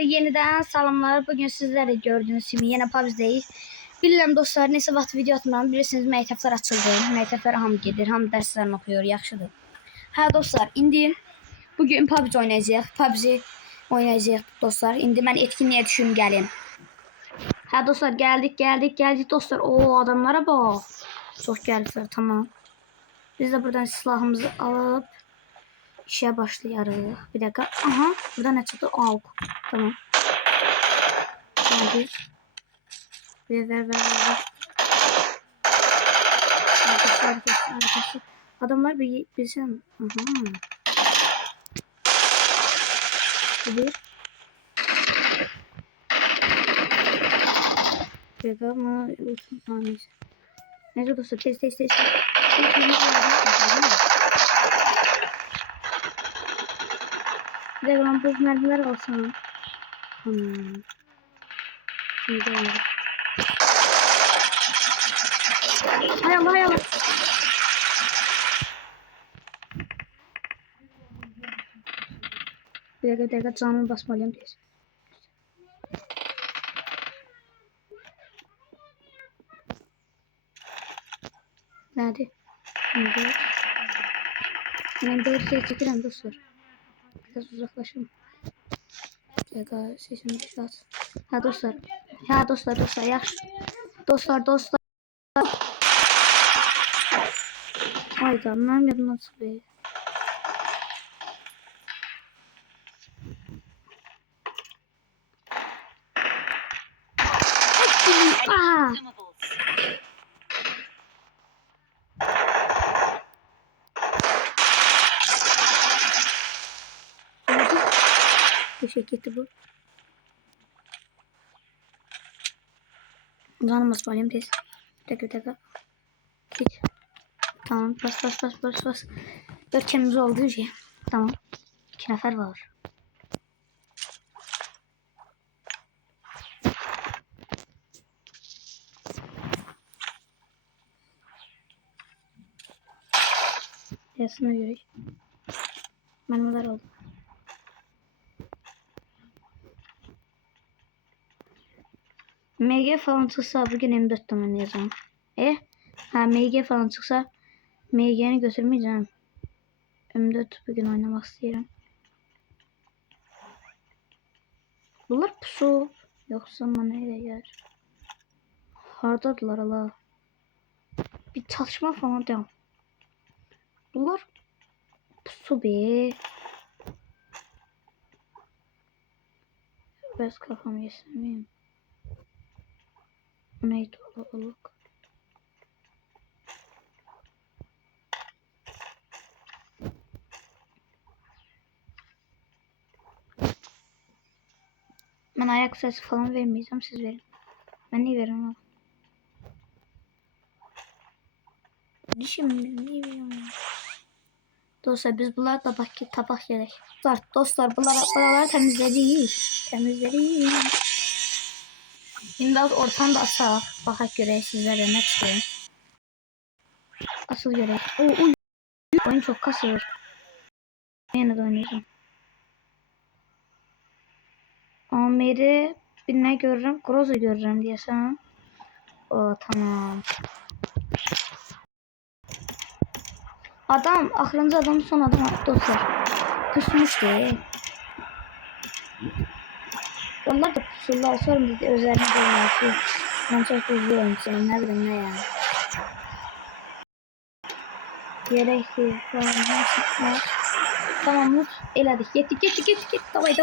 Yeniden salamlar. Bugün sizlerle gördüğünüz gibi yine PUBG'deyiz. Bilirəm dostlar, neçə vaxt video atmıram. Bilirsiniz, məktəblər açıldı. Məktəblərə ham gedir, ham dərslərini oxuyur, yaxşıdır. Hə dostlar, indi bugün PUBG oynayacağıq dostlar. İndi mən etkinliyə düşüm gəlim. Hə dostlar, gəldik dostlar. O adamlara bax. Çox gəldilər, tamam. Biz də buradan silahımızı alıp işe başlayarıq. Bir dakika. Aha, burada ne çıktı? Al. Tamam. Hadi. Ver. Arkadaşlar. Adamlar bir şey. Aha. Bir. Bir ama neyse dostlar, test. Bir de ben bu mermiler alsam. Şimdi alalım. Hay Allah. Bir dakika canımı basmalıyım tez. Nerede? Ben doğru şey çekelim dostlar. Biraz uzaklaşalım. Bir dakika sesimi biraz. Ha dostlar yaxşı. Dostlar. Hayda, mən yadımdan çıxdı. Bu şirketi bu. Canım basmalıyım tez. Bir dakika. Geç. Tamam, bas. Görkemimiz oldu ya. Tamam. 2 nefer var. Yasına göre. Mermiler oldu. MG falan çıksa bugün M4 oynayacağım. MG falan çıksa MG'ni götürmeyeceğim. M4 bugün oynamak istiyorum. Bunlar pusu. Yoksa bana nereye gelir? Hardadılar Allah. Bir çatışma falan devam. Bunlar pusu be. Biraz kafamı yesemeyim. Neydi olalım. Ben ayak sesi falan vermeyeceğim, siz verin. Ben niye veririm abi? Şimdi niye veriyorum? Dostlar biz bunlar tabak gerek. Dostlar buraları temizledik. Şimdi az ortamda açaq. Baxaq görək sizlərə nə çıxır. Asıl görək. Oyun çok kasır. Yine de oynayacağım. Amer'i birine görürüm. Groza görürüm diyesem. O tamam. Adam axırıncı adam son adam dostlar. Kusmuştu. Onlar da pusullar sonra biz de özellikle diyorlar ki ben çok hızlı oyuncuyum, ne bileyim ne yani. Gerekli falan. Tamam mut eladik. Yettik. Davay.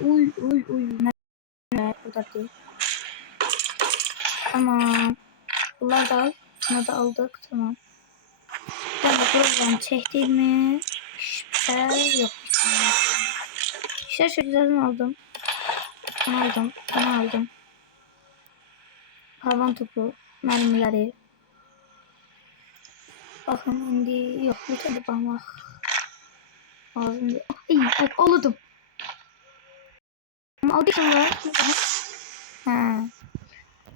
Uy. Ne burada değil. Tamam. Bunlar da al. Bunu da aldık. Tamam. Ben de buradan çektik mi? Şüphe yok. Şöyle güzelden aldım. Bunu aldım. Havan topu. Mermileri. Bakın indi. Yok. Bir tane bakmak. Ağzımda. İyi. Aldım. Aldık sonra.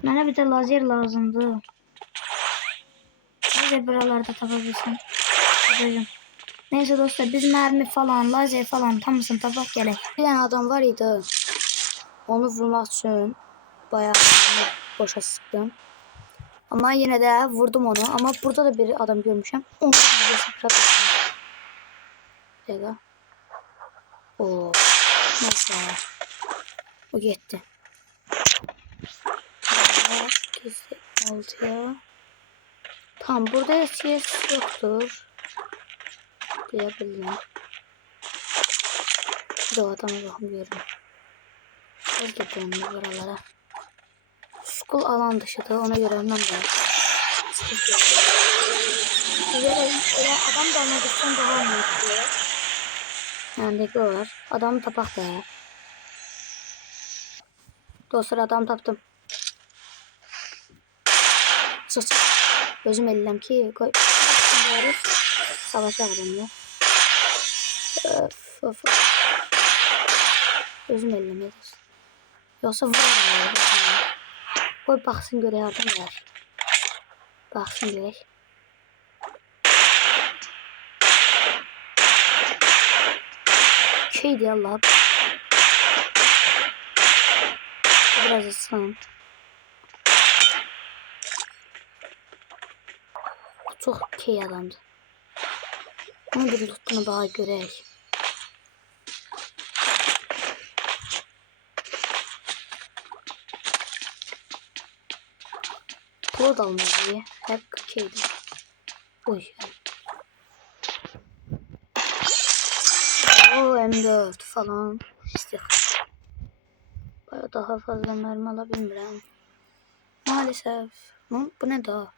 Bana bir de lazer lazımdı. Lazer buralarda tapabilsem. Yapacağım. Neyse dostlar biz mermi falan, lazer falan tamısını tapaq gələk. Bir tane adam var idi. Onu vurmaq üçün bayağı boşa sıktım. Ama yine de vurdum onu. Ama burada da bir adam görmüşüm. Onu da bir dakika. Oo. Neyse. O gitti. Altıya. Tam burada CS yoktur. Diyebilirim. Bir de o adamı bakmıyorum. Az getireyim buralara. School alan dışıdır. Ona göre ondan da. Öyle adam da anladıktan daha mı diyor. Yani ne var? Adam tapak da. Dostlar adam taptım. Sus. Gözüm ellem ki. Savaşa adamla. Öf. Gözüm ellem ederiz. Yoksa vurarım. Koy baksın göre yardım ver. Baksın gerek. Şeydi Allah. Biraz ıslan. Çok key adamdı. Onu bir tuttuğunu daha görək. Pulu da almadı. Hep keydi. Oy. O M4 falan. İşte. Baya daha fazla mermi alabilmirəm. Maalesef. Bu ne daha?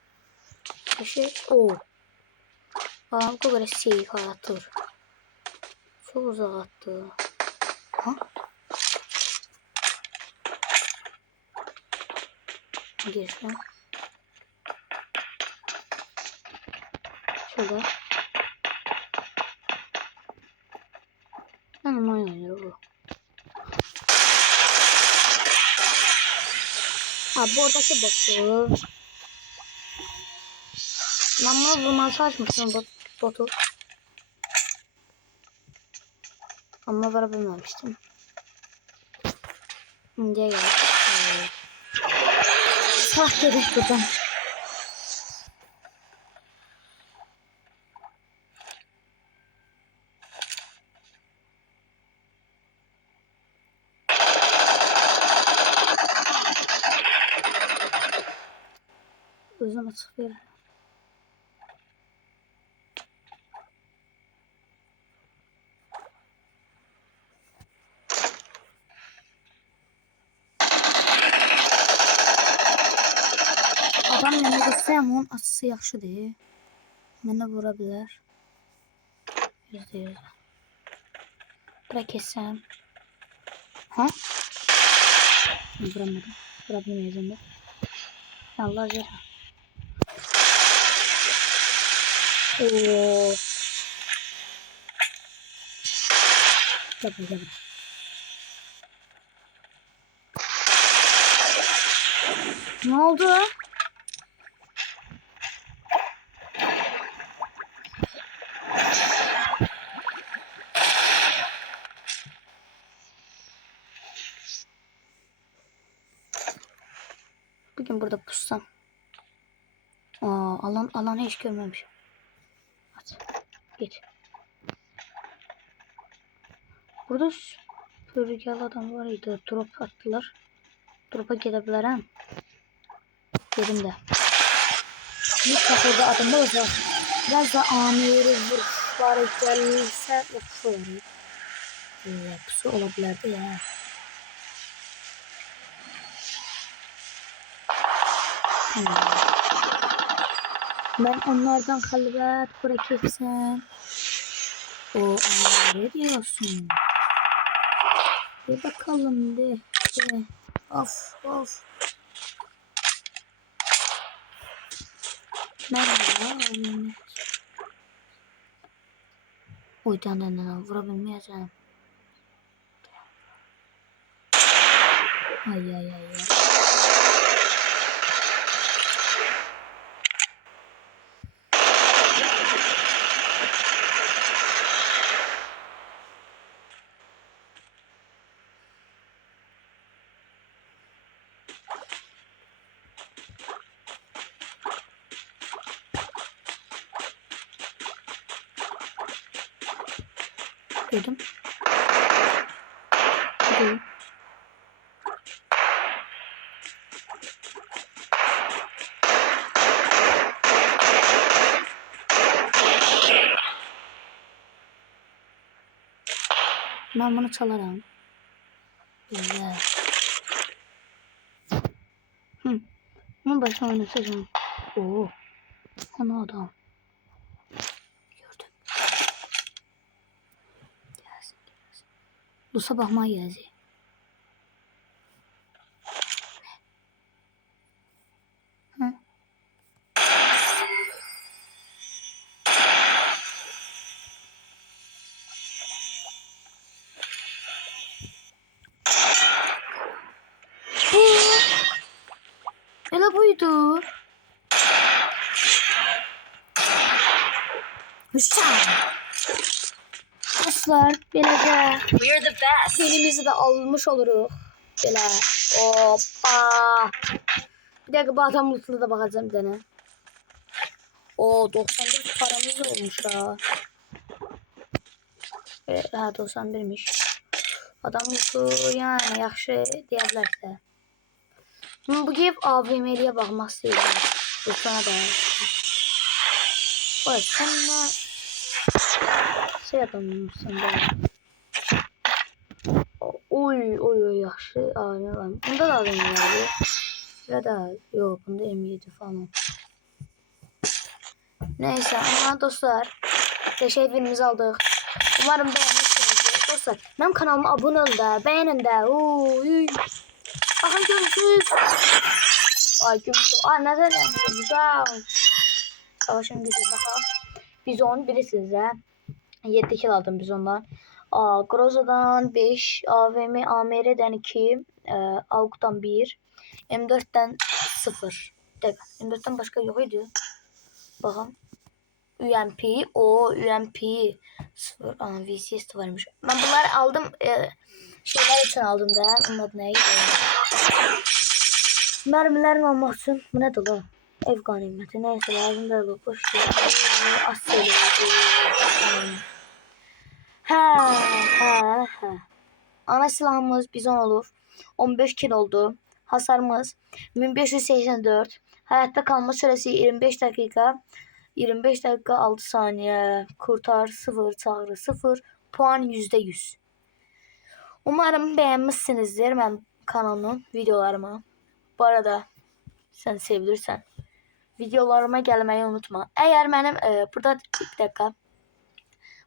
Bir şey. Oo. Aa, bu kadar safe atır. Çok uzak attı. Ha? Girsin. Şurada. Benim oynuyor bu. Ha bu oradaki botu. Ben bunu vurması açmıştım botu. Ama varabilmemiştim. Diye geldi. Sah dedik buradan. Özüm açık verir. Adam mənə desəm, onun açısı yaxşıdır. Mənə vura bilər. %100. Bıra kessəm. Ha? Vuramadım. Vura bilməyəcəm də. Allah ver. Ooo. Gel. Ne oldu? Bugün burada pussam. Alanı hiç görmemişim. Hadi git. Burada süpürgeli adam var idi. Drop attılar. Drop'a gidebilirim. Dedim de. Bir kafada adam olacak. Biraz da amiri vuruşları gelirse pusu olur. Pusu olabilirdi ya. Ben onlardan halvet bırakırsam. O ne diyorsun? Bir bakalım de. Of. Merhaba. Oy canından vurabilmeyeceğim. Ay. Gördüm. Gidiyorum. Ben bunu çalarım. Güzel. Bunu başa oynatacağım. Oo. Onu adam. Gördüm. Gelsin. Bu sabah mı geldi? Hı? Bu. Elə buydu. Hüsam. Dostlar, beləcə filimizi də almış oluruq. Belə. Hoppa. Bir dəqiqə bu adam mutlu da baxacağım bir dənə. O 91 paramız olmuş ha. Ha 91'miş. Adam mutlu yani yaxşı deyə bilərik də. Bu gibi AVM'liye bakmak istiyorum. Bu sana da. Bak sen ne şey adammışsın böyle. Oy yaxşı AVM var. Bunda da AVM var. Ya da yok bunda M7 falan. Neyse ama dostlar teşekkürümüzü aldık. Umarım beğenmişsinizdir. Dostlar benim kanalıma abone olun da beğenin de. Oy. Bakın görüşürüz. Ay gümüş. Ay neden güzel. Savaşın güzel bakalım. Bizon bilirsiniz ha. 7 kill aldım bizondan. Groza'dan 5, AVM, AMR'den 2, AUK'tan 1, M4'ten 0. M4'ten başka yok idi. Bakın. UMP, UMP 0. VCS varmış. Ben bunları aldım. Şeyler için aldım da. Onun adı neydi? Mermilerin olmak için. Bu ne dolu? Ev ganimeti. Neyse lazım da bu. Boş ver. Asıl. Ha. Ana silahımız bizon olur. 15 kill oldu. Hasarımız 1584. Hayatta kalma süresi 25 dakika. 25 dakika 6 saniye. Kurtar 0, çağrı 0. Puan %100. Umarım beğenmişsinizdir ben kanalımın videolarımı. Bu arada sen sevilirsen videolarıma gelmeyi unutma. Eğer benim burada bir dakika.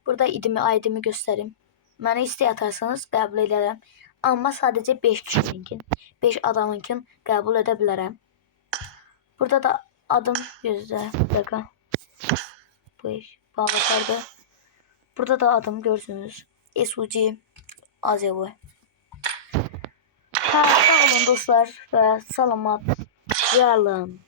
Burada idimi göstereyim. Mənə istək atarsanız qəbul edərəm. Amma sadəcə 5 kişininkin, 5 adamınkin qəbul edə bilərəm. Burada da adım gözlə. Bir dəqiqə. Bu iş bağlatardı. Burada da adım görsünüz. SUG Azevo. Sağ olun dostlar və salamat qalın.